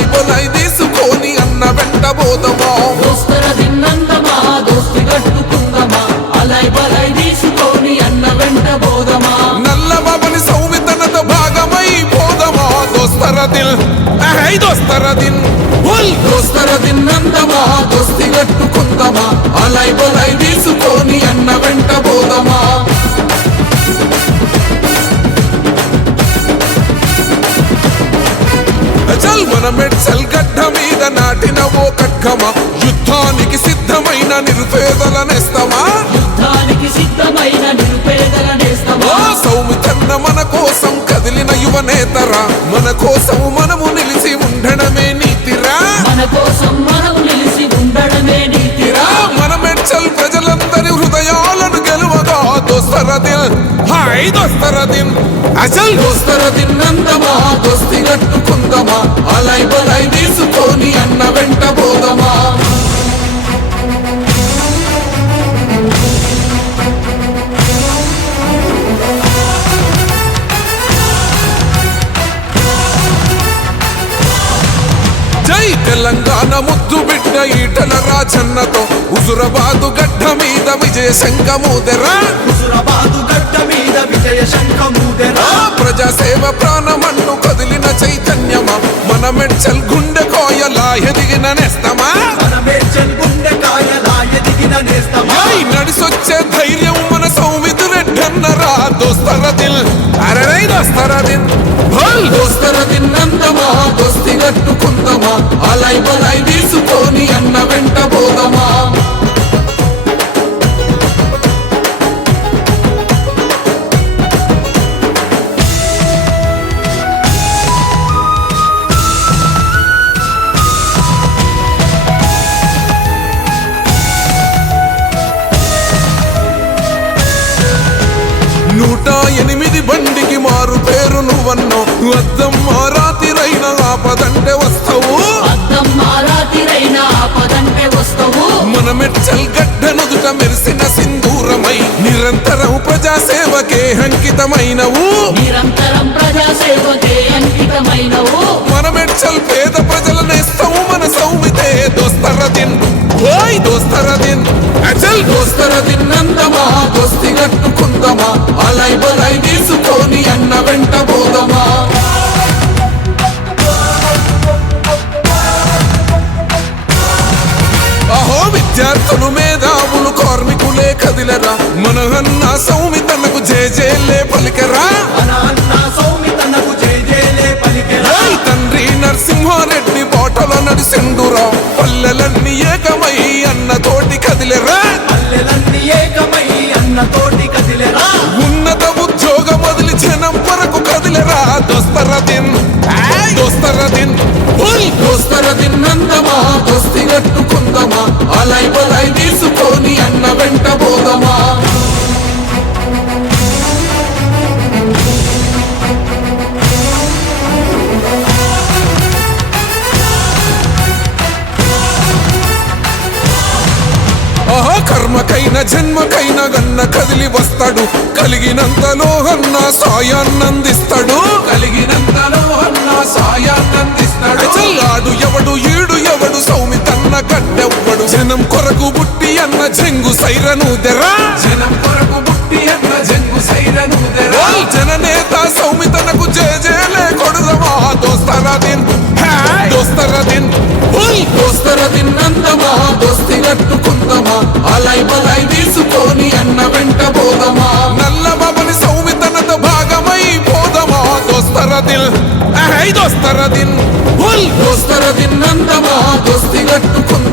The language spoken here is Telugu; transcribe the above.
అలై బొలై తీసుకొని అన్న వెంట పోదమో దోస్తర తిన్నందమా దోస్తి కట్టుకుందమా? అలై బలై తీసుకొని అన్న వెంట బోధమా? నల్ల బాబని సౌమితనతో భాగమై పోదమో దోస్తర దిల్ హై దోస్తర దిన్. దోస్తర దోస్తి కట్టుకుందమా? అలై బొలై మన మెడ్సల్ గడ్డ మీద నాటిన ఓ కట్కమా. యుద్ధానికి సిద్ధమైన నిరుపేదల నేస్తమా? హాయ్ దోస్తర దిన్ అసలు దోస్తర దిన్నందమా దోస్తి కట్టుకుందమా అలై బలై తీసుకొని అన్న ముద్దు బిడ్డ ఈటల రాజన్నతో హుజురబాదు గడ్డ మీద విజయ శంఖమూదెరా. హుజురాబాదు గడ్డ మీద విజయ శంఖమూదెరా. ఆ ప్రజాసేవ ప్రాణమన్ను కదిలిన చైతన్యమా. మన మెడ్చల్ గుండె కోయలా ఎదిగిన నేస్తమా. మన మేడ్చల్ గుండెకాయలా ఎదిగిన నేస్తమా. నడిసొచ్చే ధైర్యం మన సౌమితు రెడ్డన్నరా దోస్తర దిల్. అరవై దోస్తర దిన్ భల్ దోస్తర దిన్నందమా. దోస్తి పోదమా అలై బలై తీసుకొని అన్న వెంట పోదమా? నూట ఎనిమిది బండికి మారు పేరు నువ్వన్నో అద్దం మారాతిరైన ఆపదంటే వస్తా మన మెడ్చల్ గడ్డ నుదుట మెరిసిన సింధూరమై నిరంతరం ప్రజాసేవకే అంకితమైనవు. నిరంతరం ప్రజాసేవకే అంకితమైనవు. మన మెడ్చల్ పేద విద్యార్థులు మేధావులు కార్మికులే కదిలరా. మన అన్న సౌమితనకు జేజేలే పలికరా. మన అన్న తండ్రి నరసింహారెడ్డి బాటలో నడిసిండురా. పల్లెలన్నీ ఏకమై అన్న తోటి కదిలేరా. పల్లెలన్నీ ఏకమై అన్న కర్మకైన జన్మకైన గన్న కదిలి వస్తాడు. కలిగినంతలో అన్న సాయాన్నందిస్తాడు కలిగినంతలో అన్న సాయాన్నందిస్తాడు చెల్లాడు ఎవడు ఈడు ఎవడు సౌమితన్న గడ్డెవ్వడు జనం కొరకు బుట్టి అన్న జంగు సైరను దెరా జనం కొరకు బుట్టి అన్న జంగు సైరను దెరా జననేత సౌమితనకు జేజేలే కొడుదమా దోస్తర దిన్ దోస్తర దిన్ దోస్తర దిన్నందమా దోస్తి కట్టుకుందమా దోస్తర దిల్ హై దోస్తర దిన్ ఉల్. దోస్తర దిన్నందమా దోస్తి కట్టుకుంది.